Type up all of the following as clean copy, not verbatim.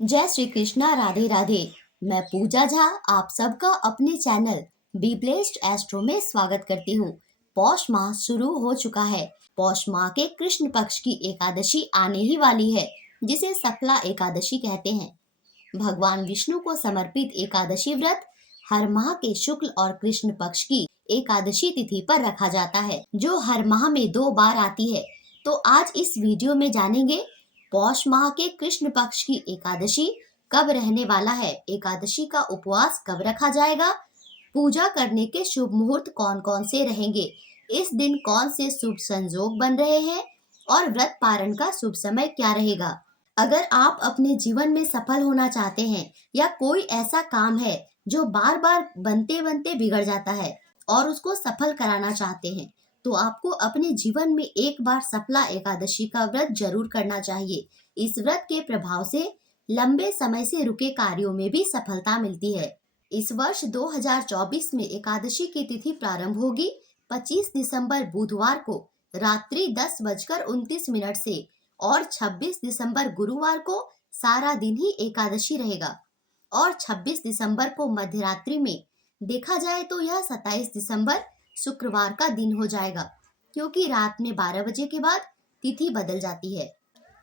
जय श्री कृष्णा, राधे राधे। मैं पूजा झा आप सबका अपने चैनल बी ब्लेस्ड एस्ट्रो में स्वागत करती हूँ। पौष माह शुरू हो चुका है। पौष माह के कृष्ण पक्ष की एकादशी आने ही वाली है, जिसे सफला एकादशी कहते हैं। भगवान विष्णु को समर्पित एकादशी व्रत हर माह के शुक्ल और कृष्ण पक्ष की एकादशी तिथि पर रखा जाता है, जो हर माह में 2 बार आती है। तो आज इस वीडियो में जानेंगे पौष माह के कृष्ण पक्ष की एकादशी कब रहने वाला है, एकादशी का उपवास कब रखा जाएगा, पूजा करने के शुभ मुहूर्त कौन कौन से रहेंगे, इस दिन कौन से शुभ संजोग बन रहे हैं और व्रत पारण का शुभ समय क्या रहेगा। अगर आप अपने जीवन में सफल होना चाहते हैं या कोई ऐसा काम है जो बार बार बनते बनते बिगड़ जाता है और उसको सफल कराना चाहते हैं, तो आपको अपने जीवन में एक बार सफला एकादशी का व्रत जरूर करना चाहिए। इस व्रत के प्रभाव से लंबे समय से रुके कार्यों में भी सफलता मिलती है। इस वर्ष 2024 में एकादशी की तिथि प्रारंभ होगी 25 दिसंबर बुधवार को रात्रि 10:29 से और 26 दिसंबर गुरुवार को सारा दिन ही एकादशी रहेगा और 26 दिसंबर को मध्यरात्रि में देखा जाए तो यह 27 दिसंबर शुक्रवार का दिन हो जाएगा, क्योंकि रात में 12 बजे के बाद तिथि बदल जाती है।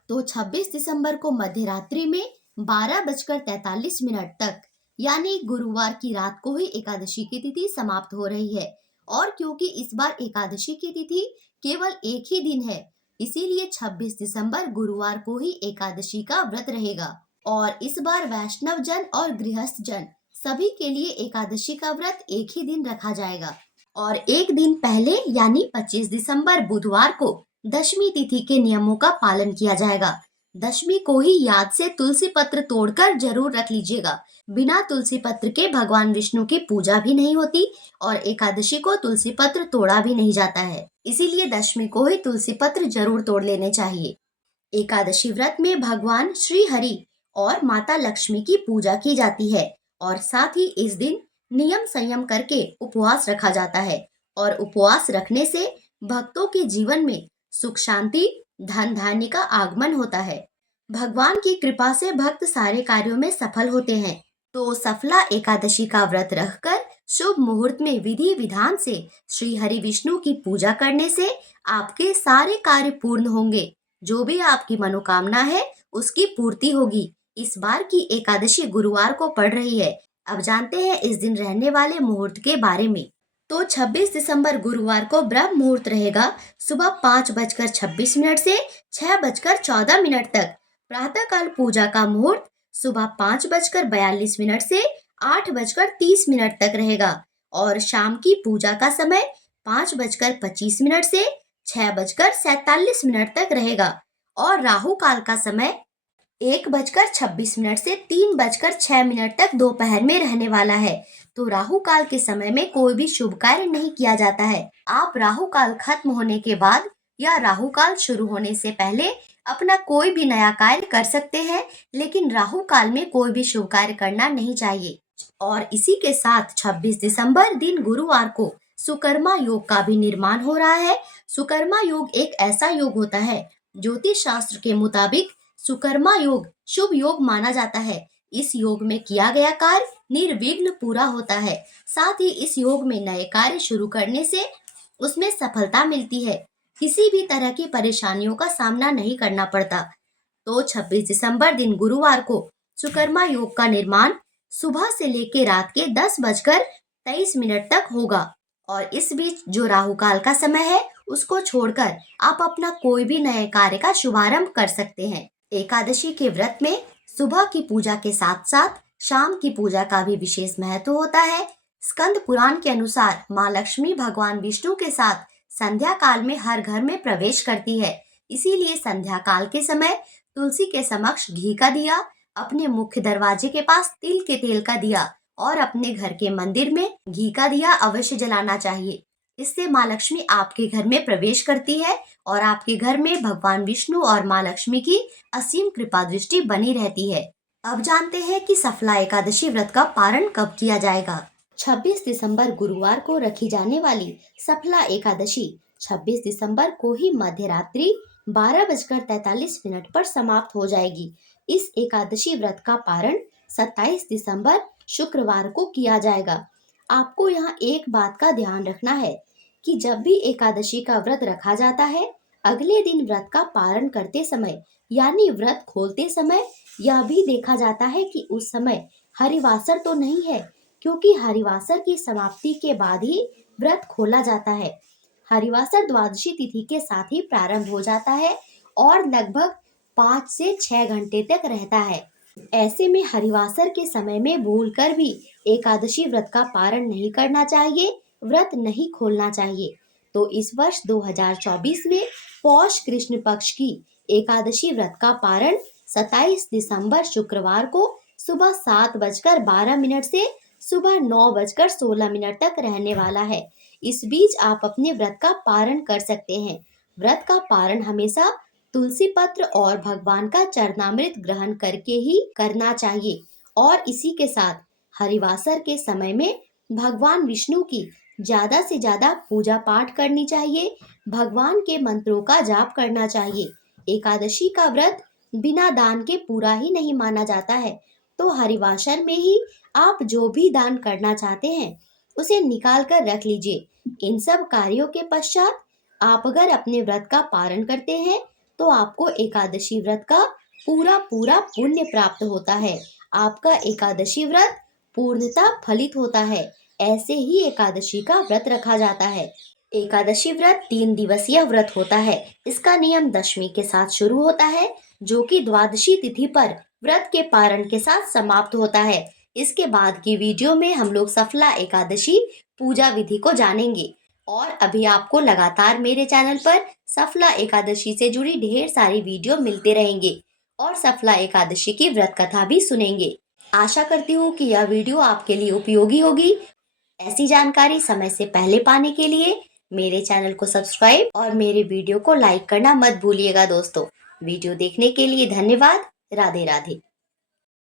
तो 26 दिसंबर को मध्यरात्रि में 12:43 तक यानी गुरुवार की रात को ही एकादशी की तिथि समाप्त हो रही है। और क्योंकि इस बार एकादशी की तिथि केवल एक ही दिन है, इसीलिए 26 दिसंबर गुरुवार को ही एकादशी का व्रत रहेगा। और इस बार वैष्णव जन और गृहस्थ जन सभी के लिए एकादशी का व्रत एक ही दिन रखा जाएगा। और एक दिन पहले यानी 25 दिसंबर बुधवार को दशमी तिथि के नियमों का पालन किया जाएगा। दशमी को ही याद से तुलसी पत्र तोड़कर जरूर रख लीजिएगा। बिना तुलसी पत्र के भगवान विष्णु की पूजा भी नहीं होती और एकादशी को तुलसी पत्र तोड़ा भी नहीं जाता है, इसीलिए दशमी को ही तुलसी पत्र जरूर तोड़ लेने चाहिए। एकादशी व्रत में भगवान श्री हरि और माता लक्ष्मी की पूजा की जाती है और साथ ही इस दिन नियम संयम करके उपवास रखा जाता है। और उपवास रखने से भक्तों के जीवन में सुख शांति धन धान्य का आगमन होता है। भगवान की कृपा से भक्त सारे कार्यों में सफल होते हैं। तो सफला एकादशी का व्रत रखकर शुभ मुहूर्त में विधि विधान से श्री हरि विष्णु की पूजा करने से आपके सारे कार्य पूर्ण होंगे। जो भी आपकी मनोकामना है उसकी पूर्ति होगी। इस बार की एकादशी गुरुवार को पड़ रही है। अब जानते हैं इस दिन रहने वाले मुहूर्त के बारे में। तो 26 दिसंबर गुरुवार को ब्रह्म मुहूर्त रहेगा सुबह 5:26 से 6:14 तक। प्रातःकाल पूजा का मुहूर्त सुबह 5:42 से 8:30 तक रहेगा और शाम की पूजा का समय 5:25 से 6:47 तक रहेगा और राहु काल का समय 1:26 से 3:06 तक दोपहर में रहने वाला है। तो राहु काल के समय में कोई भी शुभ कार्य नहीं किया जाता है। आप राहु काल खत्म होने के बाद या राहु काल शुरू होने से पहले अपना कोई भी नया कार्य कर सकते हैं, लेकिन राहु काल में कोई भी शुभ कार्य करना नहीं चाहिए। और इसी के साथ 26 दिसंबर दिन गुरुवार को सुकर्मा योग का भी निर्माण हो रहा है। सुकर्मा योग एक ऐसा योग होता है, ज्योतिष शास्त्र के मुताबिक सुकर्मा योग शुभ योग माना जाता है। इस योग में किया गया कार्य निर्विघ्न पूरा होता है। साथ ही इस योग में नए कार्य शुरू करने से उसमें सफलता मिलती है। किसी भी तरह की परेशानियों का सामना नहीं करना पड़ता। तो 26 दिसंबर दिन गुरुवार को सुकर्मा योग का निर्माण सुबह से लेकर रात के 10:23 तक होगा। और इस बीच जो राहु काल का समय है उसको छोड़कर आप अपना कोई भी नए कार्य का शुभारंभ कर सकते हैं। एकादशी के व्रत में सुबह की पूजा के साथ साथ शाम की पूजा का भी विशेष महत्व होता है। स्कंद पुराण के अनुसार माँ लक्ष्मी भगवान विष्णु के साथ संध्या काल में हर घर में प्रवेश करती है। इसीलिए संध्या काल के समय तुलसी के समक्ष घी का दिया, अपने मुख्य दरवाजे के पास तिल के तेल का दिया और अपने घर के मंदिर में घी का दिया अवश्य जलाना चाहिए। इससे माँ लक्ष्मी आपके घर में प्रवेश करती है और आपके घर में भगवान विष्णु और माँ लक्ष्मी की असीम कृपा दृष्टि बनी रहती है। अब जानते हैं कि सफला एकादशी व्रत का पारण कब किया जाएगा। 26 दिसंबर गुरुवार को रखी जाने वाली सफला एकादशी 26 दिसंबर को ही मध्यरात्रि 12:43 पर समाप्त हो जाएगी। इस एकादशी व्रत का पारण 27 दिसंबर शुक्रवार को किया जाएगा। आपको यहाँ एक बात का ध्यान रखना है कि जब भी एकादशी का व्रत रखा जाता है, अगले दिन व्रत का पारण करते समय यानी व्रत खोलते समय यह भी देखा जाता है कि उस समय हरिवासर तो नहीं है, क्योंकि हरिवासर की समाप्ति के बाद ही व्रत खोला जाता है। हरिवासर द्वादशी तिथि के साथ ही प्रारंभ हो जाता है और लगभग 5 से 6 घंटे तक रहता है। ऐसे में हरिवासर के समय में भूलकर भी एकादशी व्रत का पारण नहीं करना चाहिए, व्रत नहीं खोलना चाहिए। तो इस वर्ष 2024 में पौष कृष्ण पक्ष की एकादशी व्रत का पारण 27 दिसंबर शुक्रवार को सुबह 7:12 से सुबह 9:16 तक रहने वाला है। इस बीच आप अपने व्रत का पारण कर सकते हैं। व्रत का पारण हमेशा तुलसी पत्र और भगवान का चरणामृत ग्रहण करके ही करना चाहिए और इसी के साथ हरिवासर के समय में भगवान विष्णु की ज्यादा से ज्यादा पूजा पाठ करनी चाहिए, भगवान के मंत्रों का जाप करना चाहिए। एकादशी का व्रत बिना दान के पूरा ही नहीं माना जाता है, तो हरिवासर में ही आप जो भी दान करना चाहते हैं उसे निकाल कर रख लीजिए। इन सब कार्यों के पश्चात आप अगर अपने व्रत का पारण करते हैं तो आपको एकादशी व्रत का पूरा पूरा पुण्य प्राप्त होता है। आपका एकादशी व्रत पूर्णतः फलित होता है। ऐसे ही एकादशी का व्रत रखा जाता है। एकादशी व्रत 3 दिवसीय व्रत होता है। इसका नियम दशमी के साथ शुरू होता है, जो कि द्वादशी तिथि पर व्रत के पारण के साथ समाप्त होता है। इसके बाद की वीडियो में हम लोग सफला एकादशी पूजा विधि को जानेंगे और अभी आपको लगातार मेरे चैनल पर सफला एकादशी से जुड़ी ढेर सारी वीडियो मिलते रहेंगे और सफला एकादशी की व्रत कथा भी सुनेंगे। आशा करती हूँ कि यह वीडियो आपके लिए उपयोगी होगी। ऐसी जानकारी समय से पहले पाने के लिए मेरे चैनल को सब्सक्राइब और मेरे वीडियो को लाइक करना मत भूलिएगा दोस्तों। वीडियो देखने के लिए धन्यवाद। राधे राधे।